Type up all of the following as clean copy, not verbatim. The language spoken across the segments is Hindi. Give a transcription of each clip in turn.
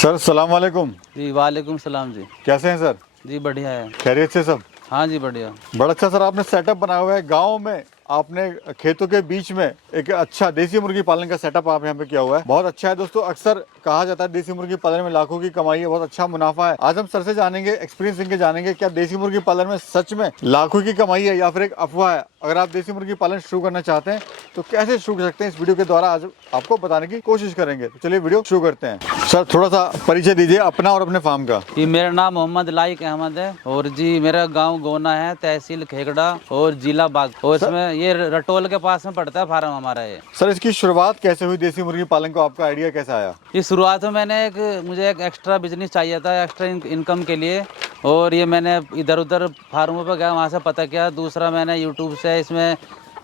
सर सलाम वालेकुम। जी वालेकुम सलाम जी। कैसे हैं सर? जी बढ़िया है। खैरियत से सब? हाँ जी बढ़िया। बड़ा अच्छा सर आपने सेटअप बनाया हुआ है गांव में। आपने खेतों के बीच में एक अच्छा देसी मुर्गी पालन का सेटअप आप यहाँ पे किया हुआ है, बहुत अच्छा है दोस्तों। अक्सर कहा जाता है देसी मुर्गी पालन में लाखों की कमाई है, बहुत अच्छा मुनाफा है। आज हम सर से जानेंगे, एक्सपीरियंस इनके जानेंगे, क्या देसी मुर्गी पालन में सच में लाखों की कमाई है या फिर एक अफवाह है। अगर आप देसी मुर्गी पालन शुरू करना चाहते हैं तो कैसे शुरू कर सकते हैं, इस वीडियो के द्वारा आज आपको बताने की कोशिश करेंगे। तो चलिए वीडियो शुरू करते हैं। सर थोड़ा सा परिचय दीजिए अपना और अपने फार्म का। जी मेरा नाम मोहम्मद लाइक अहमद है और जी मेरा गांव गोना है, तहसील खेगड़ा और जिला बाग, और इसमें ये रटोल के पास में पड़ता है फार्म हमारा ये। सर इसकी शुरुआत कैसे हुई देसी मुर्गी पालन को, आपका आइडिया कैसा आया? ये शुरुआत में मुझे एक एक्स्ट्रा बिजनेस चाहिए था, एक्स्ट्रा इनकम के लिए, और ये मैंने इधर उधर फार्मों पर गया, वहाँ से पता किया। दूसरा मैंने यूट्यूब से इसमें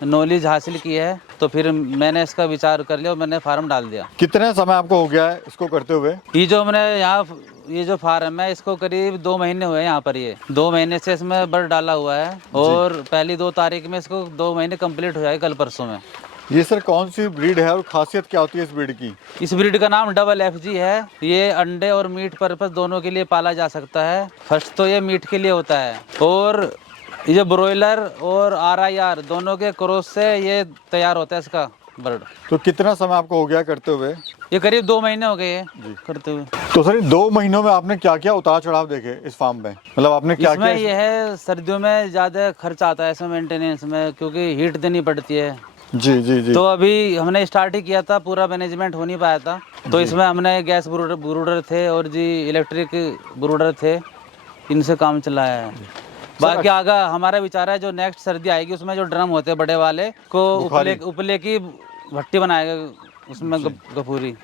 नॉलेज हासिल की है, तो फिर मैंने इसका विचार कर लिया और मैंने फार्म डाल दिया। कितना समय आपको हो गया है इसको करते हुए? ये जो फार्म है इसको करीब 2 महीने हुए हैं यहाँ पर। ये 2 महीने से इसमें बर्ड डाला हुआ है और पहली 2 तारीख में इसको 2 महीने कंप्लीट हो जाएगा, कल परसों में। ये सर कौन सी ब्रीड है और खासियत क्या होती है इस ब्रीड की? इस ब्रीड का नाम FG है। ये अंडे और मीट पर्पस दोनों के लिए पाला जा सकता है। फर्स्ट तो ये मीट के लिए होता है, और ये ब्रॉयलर और RIR दोनों के क्रॉस से ये तैयार होता है इसका बर्ड। तो कितना समय आपको हो गया करते हुए? ये करीब 2 महीने हो गए हैं करते हुए। तो सर 2 महीनों में आपने क्या क्या उतार चढ़ाव देखे इस फार्म में, मतलब आपने क्या इसमें क्या? ये है, सर्दियों में ज़्यादा खर्च आता है इसमें मेंटेनेंस में, क्योंकि हीट देनी पड़ती है। जी जी जी। तो अभी हमने स्टार्ट ही किया था, पूरा मैनेजमेंट हो नहीं पाया था, तो इसमें हमने गैस ब्रूडर थे और जी इलेक्ट्रिक ब्रूडर थे, इनसे काम चलाया है। बाकी आगे हमारा विचार है जो नेक्स्ट सर्दी आएगी उसमें जो ड्रम होते हैं बड़े वाले को उपले की भट्टी बनाएगा उसमें गफूरी।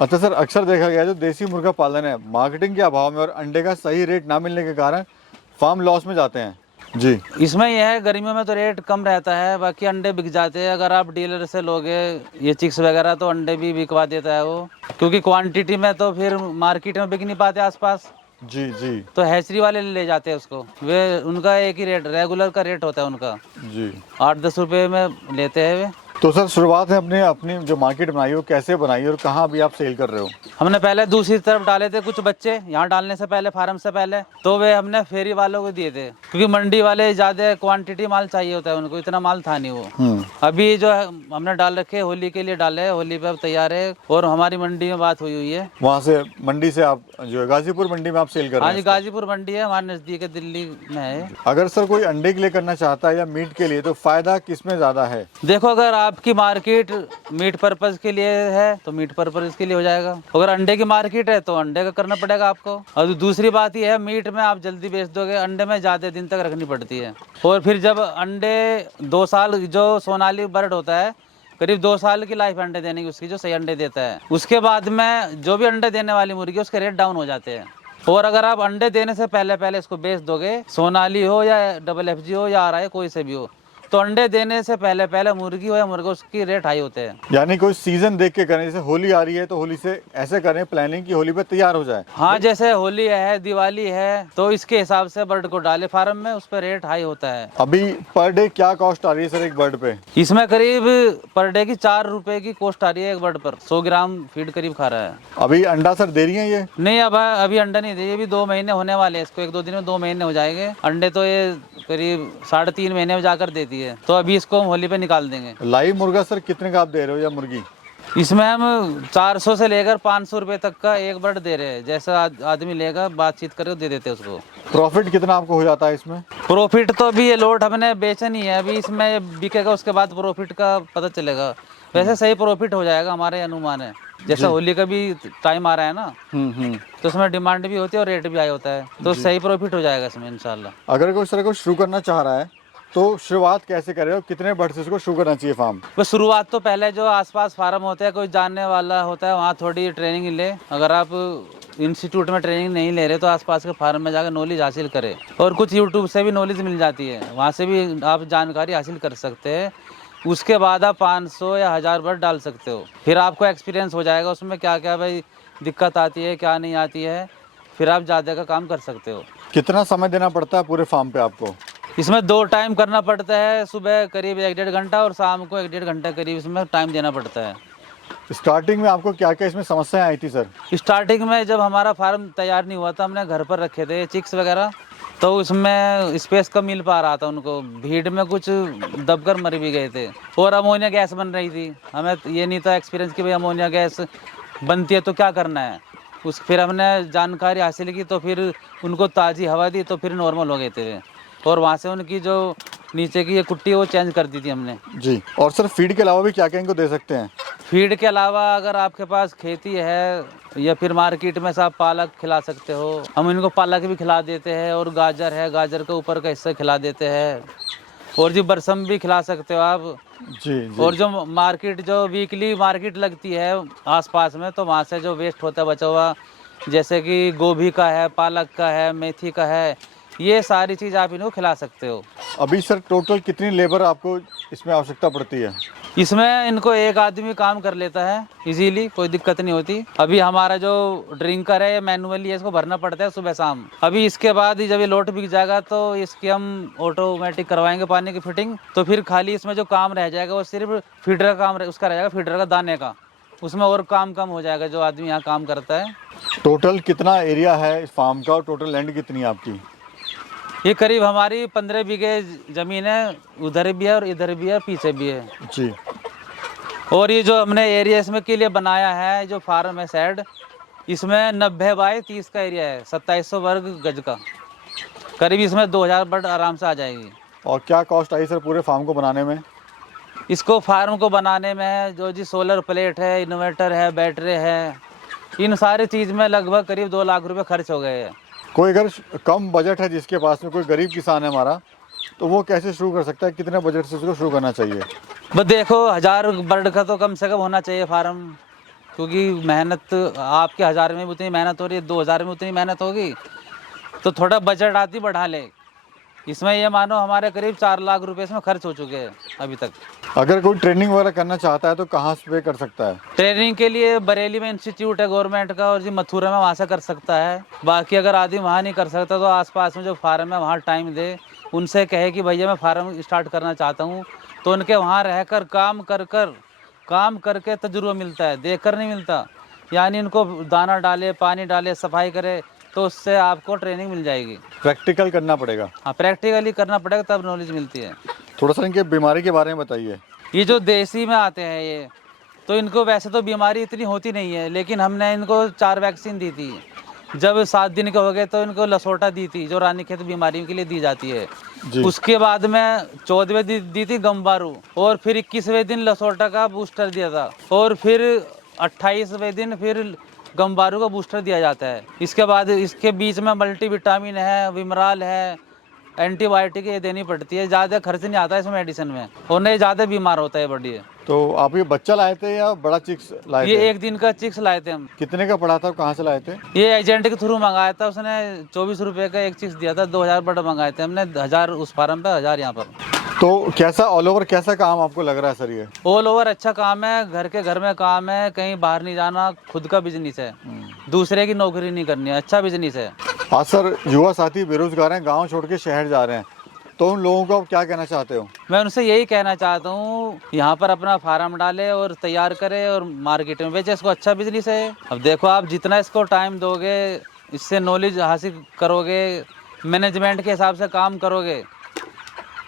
अच्छा सर, अक्सर देखा गया जो देसी मुर्गा पालन है, मार्केटिंग के अभाव में और अंडे का सही रेट ना मिलने के कारण फार्म लॉस में जाते हैं। जी इसमें यह है, गर्मियों में तो रेट कम रहता है, बाकी अंडे बिक जाते हैं। अगर आप डीलर से लोगे ये चिक्स वगैरह तो अंडे भी बिकवा देता है वो, क्योंकि क्वांटिटी में तो फिर मार्केट में बिक नहीं पाते आसपास। जी जी। तो हैचरी वाले ले जाते हैं उसको, वे उनका एक ही रेट, रेगुलर का रेट होता है उनका। जी 8-10 रुपये में लेते हैं वे। तो सर शुरुआत है अपनी जो मार्केट बनाई हो कैसे बनाई और कहाँ अभी आप सेल कर रहे हो? हमने पहले दूसरी तरफ डाले थे कुछ बच्चे, यहाँ डालने से पहले फार्म से पहले, तो वे हमने फेरी वालों को दिए थे, क्योंकि मंडी वाले ज्यादा क्वांटिटी माल चाहिए होता है उनको, इतना माल था नहीं वो। अभी जो है हमने डाल रखे, होली के लिए डाले, होली पे अब तैयार है, और हमारी मंडी में बात हुई है। वहाँ से मंडी से आप जो है गाजीपुर मंडी में आप सेल कर रहे हैं? हाँ जी, गाजीपुर मंडी है, हमारे नजदीक है, दिल्ली में है। अगर सर कोई अंडे के लिए करना चाहता है या मीट के लिए, तो फायदा किसमें ज्यादा है? देखो, अगर आपकी मार्केट मीट पर्पज के लिए है तो मीट पर्पज के लिए हो जाएगा, अगर अंडे की मार्केट है तो अंडे का करना पड़ेगा आपको। और दूसरी बात यह है, मीट में आप जल्दी बेच दोगे, अंडे में ज्यादा दिन तक रखनी पड़ती है। और फिर जब अंडे 2 साल, जो सोनाली बर्ड होता है करीब 2 साल की लाइफ अंडे देने की उसकी, जो सही अंडे देता है, उसके बाद में जो भी अंडे देने वाली मुर्गी उसके रेट डाउन हो जाते हैं। और अगर आप अंडे देने से पहले पहले इसको बेच दोगे, सोनाली हो या FG हो या RI कोई से भी हो, तो अंडे देने से पहले पहले मुर्गी हो या मुर्गा, उसकी रेट हाई होते हैं। यानी कोई सीजन देख के करें, जैसे होली आ रही है तो होली से ऐसे करें प्लानिंग की होली पे तैयार हो जाए। हाँ, जैसे होली है, दिवाली है, तो इसके हिसाब से बर्ड को डाले फार्म में, उस पर रेट हाई होता है। अभी पर डे क्या कॉस्ट आ रही है सर एक बर्ड पे? इसमें करीब पर डे की 4 रुपए की कॉस्ट आ रही है एक बर्ड पर। 100 ग्राम फीड करीब खा रहा है। अभी अंडा सर दे रही है ये? नहीं, अभी अंडा नहीं दे, अभी 2 महीने होने वाले हैं इसको, 1-2 दिन में 2 महीने हो जाएंगे। अंडे तो ये करीब 3.5 महीने में जाकर देती है, तो अभी इसको हम होली पे निकाल देंगे। लाइव मुर्गा सर कितने का आप दे रहे हो या मुर्गी? इसमें हम 400 से लेकर 500 रुपए तक का एक बर्ड दे रहे हैं, जैसा आदमी लेगा बातचीत करके दे देते हैं उसको। प्रॉफिट कितना आपको हो जाता है इसमें? प्रॉफिट तो अभी ये लोट हमने बेचा नहीं है, अभी इसमें बिकेगा, उसके बाद प्रॉफिट का पता चलेगा। वैसे सही प्रॉफिट हो जाएगा, हमारे अनुमान है। जैसा होली का भी टाइम आ रहा है ना, तो उसमें डिमांड भी होती है और रेट भी आया होता है, तो सही प्रॉफिट हो जाएगा इसमें इंशाल्लाह। अगर कोई सर को शुरू करना चाह रहा है तो शुरुआत कैसे करे और कितने बर्ड से इसको शुरू करना चाहिए फार्म? बस शुरुआत तो पहले जो आसपास फार्म होते हैं, कोई जानने वाला होता है, वहाँ थोड़ी ट्रेनिंग ले। अगर आप इंस्टीट्यूट में ट्रेनिंग नहीं ले रहे तो आसपास के फार्म में जाकर नॉलेज हासिल करें, और कुछ यूट्यूब से भी नॉलेज मिल जाती है, वहाँ से भी आप जानकारी हासिल कर सकते हैं। उसके बाद आप 500 या 1000 बर्ड डाल सकते हो, फिर आपको एक्सपीरियंस हो जाएगा उसमें क्या क्या भाई दिक्कत आती है, क्या नहीं आती है, फिर आप ज़्यादा का काम कर सकते हो। कितना समय देना पड़ता है पूरे फार्म पे आपको? इसमें 2 टाइम करना पड़ता है, सुबह करीब 1-1.5 घंटा और शाम को 1-1.5 घंटा करीब इसमें टाइम देना पड़ता है। स्टार्टिंग में आपको क्या क्या इसमें समस्याएं आई थी सर? स्टार्टिंग में जब हमारा फार्म तैयार नहीं हुआ था, हमने घर पर रखे थे चिक्स वगैरह, तो उसमें स्पेस कम मिल पा रहा था उनको, भीड़ में कुछ दबकर मर भी गए थे और अमोनिया गैस बन रही थी। हमें ये नहीं था एक्सपीरियंस कि भाई अमोनिया गैस बनती है तो क्या करना है। फिर हमने जानकारी हासिल की तो फिर उनको ताज़ी हवा दी तो फिर नॉर्मल हो गए थे वे। और वहाँ से उनकी जो नीचे की ये कुट्टी है वो चेंज कर दी थी हमने। जी। और सर फीड के अलावा भी क्या क्या इनको दे सकते हैं? फीड के अलावा अगर आपके पास खेती है या फिर मार्केट में से आप पालक खिला सकते हो, हम इनको पालक भी खिला देते हैं। और गाजर है, गाजर के ऊपर का हिस्सा खिला देते हैं। और जी बरसम भी खिला सकते हो आप। जी। और जो मार्केट, जो वीकली मार्केट लगती है आसपास में, तो वहाँ से जो वेस्ट होता है बचा हुआ, जैसे कि गोभी का है, पालक का है, मेथी का है, ये सारी चीज़ आप इनको खिला सकते हो। अभी सर टोटल कितनी लेबर आपको इसमें आवश्यकता पड़ती है? इसमें इनको एक आदमी काम कर लेता है इजीली, कोई दिक्कत नहीं होती। अभी हमारा जो ड्रिंकर है मैनुअली है, इसको भरना पड़ता है सुबह शाम। अभी इसके बाद जब ये लोट बिक जाएगा तो इसकी हम ऑटोमेटिक करवाएंगे पानी की फिटिंग। तो फिर खाली इसमें जो काम रह जाएगा वो सिर्फ फीडर का काम उसका रह जाएगा, फीडर का दाने का। उसमें और काम कम हो जाएगा जो आदमी यहाँ काम करता है। टोटल कितना एरिया है इस फार्म का और टोटल लैंड कितनी है आपकी? ये करीब हमारी 15 बीघे ज़मीन है, उधर भी है और इधर भी है, पीछे भी है जी। और ये जो हमने एरिया इसमें के लिए बनाया है, जो फार्म है शेड, इसमें 90 बाय 30 का एरिया है, 2700 वर्ग गज का। करीब इसमें 2000 बर्ड आराम से आ जाएगी। और क्या कॉस्ट आई सर पूरे फार्म को बनाने में? इसको फार्म को बनाने में जो जी सोलर प्लेट है, इन्वर्टर है, बैटरी है, इन सारी चीज़ में लगभग करीब 2 लाख रुपए खर्च हो गए हैं। कोई अगर कम बजट है जिसके पास में, कोई गरीब किसान है हमारा, तो वो कैसे शुरू कर सकता है? कितने बजट से उसको शुरू करना चाहिए? बस देखो 1000 बर्ड का तो कम से कम होना चाहिए फार्म, क्योंकि मेहनत आपके 1000 में भी उतनी मेहनत हो रही है, 2000 में उतनी मेहनत होगी, तो थोड़ा बजट आती बढ़ा ले। इसमें ये मानो हमारे करीब 4 लाख रुपए इसमें खर्च हो चुके हैं अभी तक। अगर कोई ट्रेनिंग वगैरह करना चाहता है तो कहाँ से कर सकता है? ट्रेनिंग के लिए बरेली में इंस्टीट्यूट है गवर्नमेंट का, और जी मथुरा में वहाँ से कर सकता है। बाकी अगर आदमी वहाँ नहीं कर सकता तो आसपास में जो फार्म है वहाँ टाइम दे, उनसे कहे कि भैया मैं फार्म स्टार्ट करना चाहता हूँ, तो उनके वहाँ रहकर काम करके तजुर्बा मिलता है, देख कर नहीं मिलता। यानी इनको दाना डाले, पानी डाले, सफाई करे, तो उससे आपको ट्रेनिंग मिल जाएगी। प्रैक्टिकल करना पड़ेगा? हाँ, प्रैक्टिकली करना पड़ेगा तब नॉलेज मिलती है। थोड़ा सा इनके बीमारी के बारे में बताइए। ये जो देसी में आते हैं ये, तो इनको वैसे तो बीमारी इतनी होती नहीं है, लेकिन हमने इनको 4 वैक्सीन दी थी। जब 7 दिन के हो गए तो इनको लसोटा दी थी, जो रानीखेत बीमारी के लिए दी जाती है जी। उसके बाद में 14वें दी थी गम्बारू, और फिर 21वें दिन लसोटा का बूस्टर दिया था, और फिर 28वें दिन फिर गम्बारू का बूस्टर दिया जाता है। इसके बाद इसके बीच में मल्टीविटामिन है, विमराल है, एंटीबायोटिक ये देनी पड़ती है। ज़्यादा खर्च नहीं आता है इसमें मेडिसिन में, और नहीं ज़्यादा बीमार होता है बड़ी। तो आप ये बच्चा लाए थे या बड़ा चिक्स लाए ये थे? 1 दिन का चिक्स लाए थे हम। कितने का पड़ा था, कहाँ से लाए थे? ये एजेंट के थ्रू मंगाया था, उसने 24 रुपये का एक चिक्स दिया था। 2000 बर्ड मंगाए थे हमने, 1000 उस फार्म पे, 1000 यहाँ पर। तो कैसा ऑल ओवर कैसा काम आपको लग रहा है सर ये? ऑल ओवर अच्छा काम है, घर में काम है, कहीं बाहर नहीं जाना, खुद का बिजनेस है, दूसरे की नौकरी नहीं करनी है, अच्छा बिजनेस है। हाँ सर, युवा साथी बेरोजगार हैं, गांव छोड़ के शहर जा रहे हैं, तो उन लोगों को आप क्या कहना चाहते हो? मैं उनसे यही कहना चाहता हूँ, यहाँ पर अपना फार्म डाले और तैयार करे और मार्केट में बेचे, इसको अच्छा बिजनेस है। अब देखो आप जितना इसको टाइम दोगे, इससे नॉलेज हासिल करोगे, मैनेजमेंट के हिसाब से काम करोगे,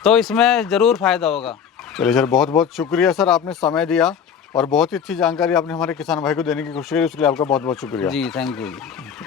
तो इसमें ज़रूर फ़ायदा होगा। चलिए सर, बहुत बहुत शुक्रिया सर, आपने समय दिया और बहुत ही अच्छी जानकारी आपने हमारे किसान भाई को देने की कोशिश की, उसके लिए आपका बहुत बहुत शुक्रिया। जी थैंक यू।